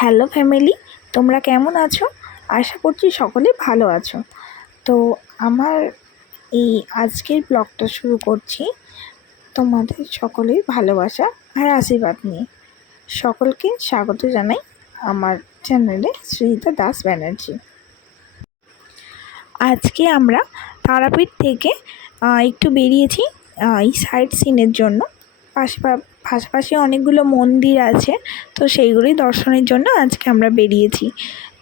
Hello family, তোমরা কেমন আছো? আশা করছি সকলে ভালো আছো। তো আমার এই আজকের ব্লগটা শুরু করছি তোমাদের সকলের ভালোবাসা আর আশীর্বাদ নিয়ে। সকলকে স্বাগত জানাই আমার চ্যানেলে সৃজিতা দাস ব্যানার্জি। আজকে আমরা তারাপীঠ থেকে একটু বেরিয়েছি এই সাইট সিনের জন্য। পাশাপাশি অনেকগুলো মন্দির আছে, তো সেইগুলি দর্শনের জন্য আজকে আমরা বেরিয়েছি।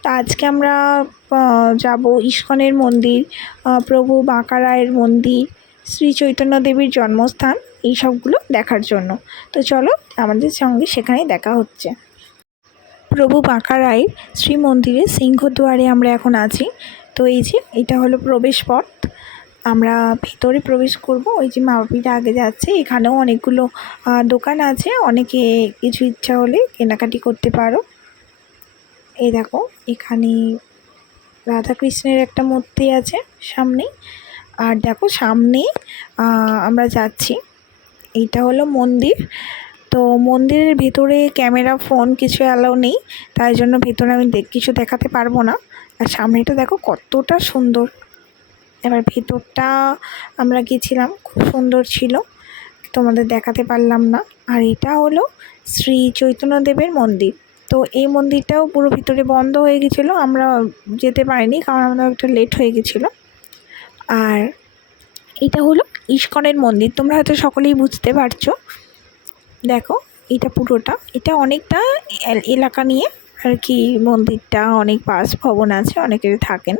তো আজকে আমরা যাব ইস্কনের মন্দির, প্রভু বাঁকা রায়ের মন্দির, শ্রী চৈতন্য দেবীর জন্মস্থান, এই সবগুলো দেখার জন্য। তো চলো আমাদের সঙ্গে সেখানেই দেখা হচ্ছে। প্রভু বাঁকা রায়ের শ্রী মন্দিরের সিংহদ্বারে আমরা এখন আছি। তো এই যে এটা হলো প্রবেশ পথ, আমরা ভিতরে প্রবেশ করব। ওই যে মা বাপিটা আগে যাচ্ছে, এখানেও অনেকগুলো দোকান আছে, অনেকে কিছু ইচ্ছা হলে কেনাকাটি করতে পারো। এই দেখো এখানে রাধাকৃষ্ণের একটা মূর্তি আছে সামনে, আর দেখো সামনে আমরা যাচ্ছি, এইটা হলো মন্দির। তো মন্দিরের ভেতরে ক্যামেরা ফোন কিছু অ্যালাউ নেই, তাই জন্য ভেতরে আমি কিছু দেখাতে পারবো না। আর সামনেটা দেখো কতটা সুন্দর। এবার ভেতরটা আমরা গেছিলাম, খুব সুন্দর ছিল, তোমাদের দেখাতে পারলাম না। আর এটা হলো শ্রী চৈতন্যদেবের মন্দির। তো এই মন্দিরটাও পুরো ভিতরে বন্ধ হয়ে গেছিলো, আমরা যেতে পারিনি কারণ আমাদের একটা লেট হয়ে গেছিলো। আর এটা হলো ইস্কনের মন্দির, তোমরা হয়তো সকলেই বুঝতে পারছো। দেখো এটা পুরোটা, এটা অনেকটা এলাকা নিয়ে আর কি মন্দিরটা, অনেক বাসভবন আছে, অনেকের থাকেন।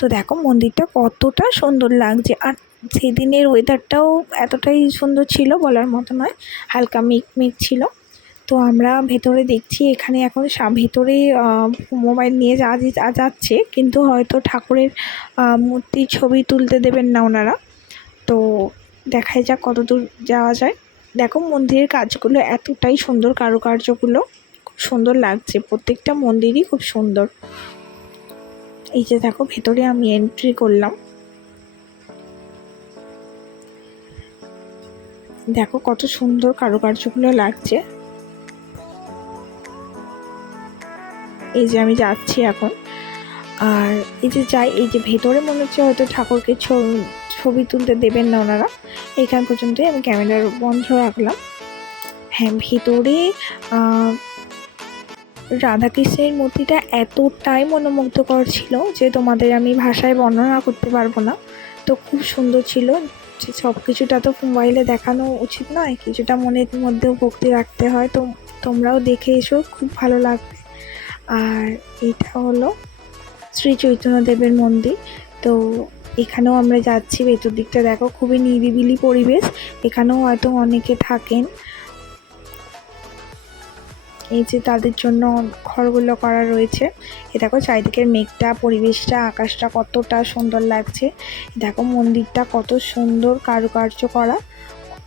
তো দেখো মন্দিরটা কতটা সুন্দর লাগছে, আর সেদিনের ওয়েদারটাও এতটাই সুন্দর ছিল বলার মতো নয়, হালকা মেঘ মেঘ ছিল। তো আমরা ভেতরে দেখছি, এখানে এখন ভেতরে মোবাইল নিয়ে যাচ্ছে, কিন্তু হয়তো ঠাকুরের মূর্তির ছবি তুলতে দেবেন না ওনারা। তো দেখাই যাক কতদূর যাওয়া যায়। দেখো মন্দিরের কাজগুলো এতটাই সুন্দর, কারুকার্যগুলো খুব সুন্দর লাগছে, প্রত্যেকটা মন্দিরই খুব সুন্দর। এই যে দেখো ভেতরে আমি এন্ট্রি করলাম, দেখো কত সুন্দর কারুকার্যগুলো লাগছে। এই যে আমি যাচ্ছি এখন, আর এই যে যাই, এই যে ভেতরে মনে হচ্ছে হয়তো ঠাকুরকে ছবি তুলতে দেবেন না ওনারা, এখান পর্যন্তই আমি ক্যামেরা বন্ধ রাখলাম। হ্যাঁ, ভেতরে রাধাকৃষ্ণের মূর্তিটা এতটাই মনোমুগ্ধকর ছিল যে তোমাদের আমি ভাষায় বর্ণনা করতে পারবো না। তো খুব সুন্দর ছিল, যে সব কিছুটা তো মোবাইলে দেখানো উচিত নয়, কিছুটা মনের মধ্যেও ভক্তি রাখতে হয়। তো তোমরাও দেখে এসো, খুব ভালো লাগবে। আর এটা হলো শ্রী চৈতন্যদেবের মন্দির। তো এখানেও আমরা যাচ্ছি, ভেতর দিকটা দেখো খুবই নিরিবিলি পরিবেশ, এখানেও হয়তো অনেকে থাকেন। এই যে তাদের জন্য ঘরগুলো করা রয়েছে। এ দেখো চারিদিকের মেঘটা, পরিবেশটা, আকাশটা কতটা সুন্দর লাগছে। দেখো মন্দিরটা কত সুন্দর কারুকার্য করা,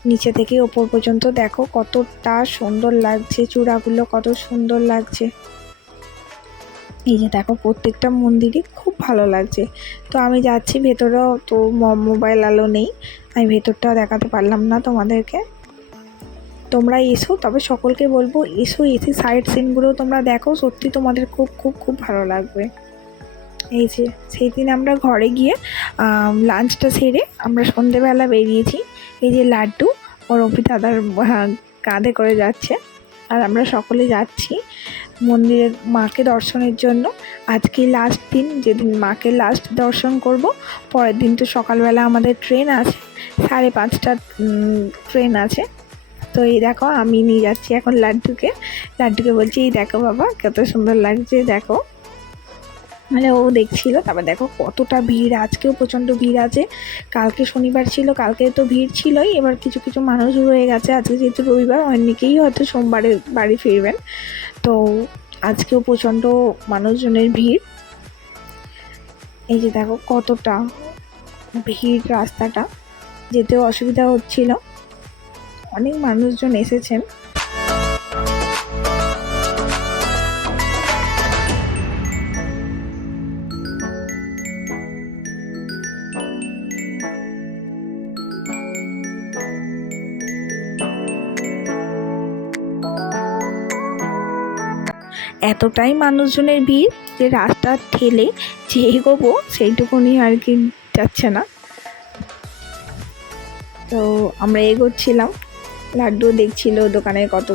নিচে থেকে ওপর পর্যন্ত দেখো কতটা সুন্দর লাগছে, চূড়াগুলো কত সুন্দর লাগছে। এই যে দেখো প্রত্যেকটা মন্দিরই খুব ভালো লাগছে। তো আমি যাচ্ছি ভেতরেও, তো মোবাইল আলো নেই, আমি ভেতরটাও দেখাতে পারলাম না তোমাদেরকে। তোমরা এসো, তবে সকলকে বলবো এসো, এসে সাইড সিনগুলো তোমরা দেখো, সত্যি তোমাদের খুব খুব খুব ভালো লাগবে। এই যে সেই দিন আমরা ঘরে গিয়ে লাঞ্চটা সেরে আমরা সন্ধেবেলা বেরিয়েছি। এই যে লাড্ডু ওর অপি দাদার কাঁধে করে যাচ্ছে, আর আমরা সকলে যাচ্ছি মন্দিরে মাকে দর্শনের জন্য। আজকে লাস্ট দিন, যেদিন মাকে লাস্ট দর্শন করব। পরের দিন তো সকালবেলা আমাদের ট্রেন আছে, 5:30টার ট্রেন আছে। তো এই দেখো আমি নিয়ে যাচ্ছি এখন লাড্ডুকে বলছি এই দেখো বাবা কত সুন্দর লাগছে, দেখো। মানে ও দেখছিল, তারপর দেখো কতটা ভিড়, আজকেও প্রচণ্ড ভিড় আছে। কালকে শনিবার ছিল, কালকে তো ভিড় ছিলই, এবার কিছু কিছু মানুষ রয়ে গেছে, আজকে যেহেতু রবিবার অনেকেই হয়তো সোমবারে বাড়ি ফিরবেন। তো আজকেও প্রচণ্ড মানুষজনের ভিড়। এই যে দেখো কতটা ভিড়, রাস্তাটা যেতেও অসুবিধা হচ্ছিল, অনেক মানুষজন এসেছেন। এতটাই মানুষজনের ভিড় যে রাস্তা ঠেলে যে এগোবো সেইটুকুনি আর কি যাচ্ছে না। তো আমরা এগোচ্ছিলাম, লাড্ডু দেখছিল, দোকানে কত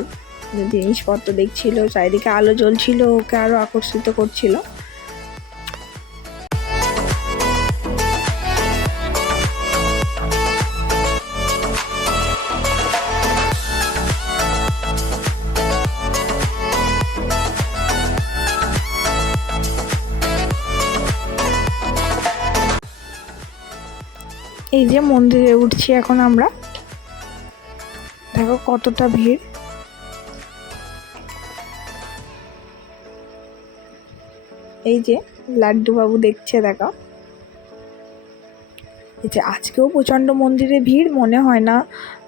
জিনিসপত্র দেখছিল, চারিদিকে আলো জ্বলছিল, ওকে আরও আকর্ষিত করছিল। এই যে মন্দিরে উঠছি এখন আমরা, দেখো কতটা ভিড়। এই যে লাড্ডু বাবু দেখছে, দেখো। এই যে আজকেও প্রচণ্ড মন্দিরে ভিড়, মনে হয় না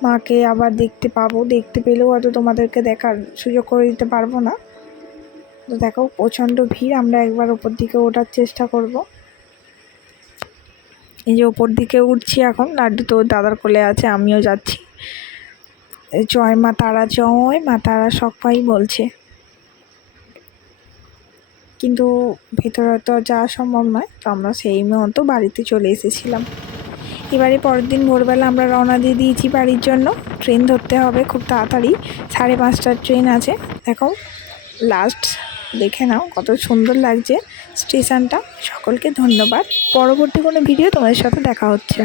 মাকে আবার দেখতে পাবো, দেখতে পেলেও হয়তো তোমাদেরকে দেখার সুযোগ করে দিতে পারবো না। তো দেখো প্রচণ্ড ভিড়, আমরা একবার ওপর দিকে ওঠার চেষ্টা করব। এই যে ওপর দিকে উঠছি এখন, লাড্ডু তো দাদার কোলে আছে, আমিও যাচ্ছি। জয় মা তারা, জয় মা তারা সবাই বলছে, কিন্তু ভেতরে তো যাওয়া সম্ভব নয়। তো আমরা সেই মতো বাড়িতে চলে এসেছিলাম। এবারে পরের দিন ভোরবেলা আমরা রওনা দিয়ে দিয়েছি বাড়ির জন্য। ট্রেন ধরতে হবে খুব তাড়াতাড়ি, 5:30টার ট্রেন আছে। দেখো লাস্ট দেখে নাও কত সুন্দর লাগছে স্টেশনটা। সকলকে ধন্যবাদ। পরবর্তী কোনো ভিডিও তোমাদের সাথে দেখা হচ্ছে।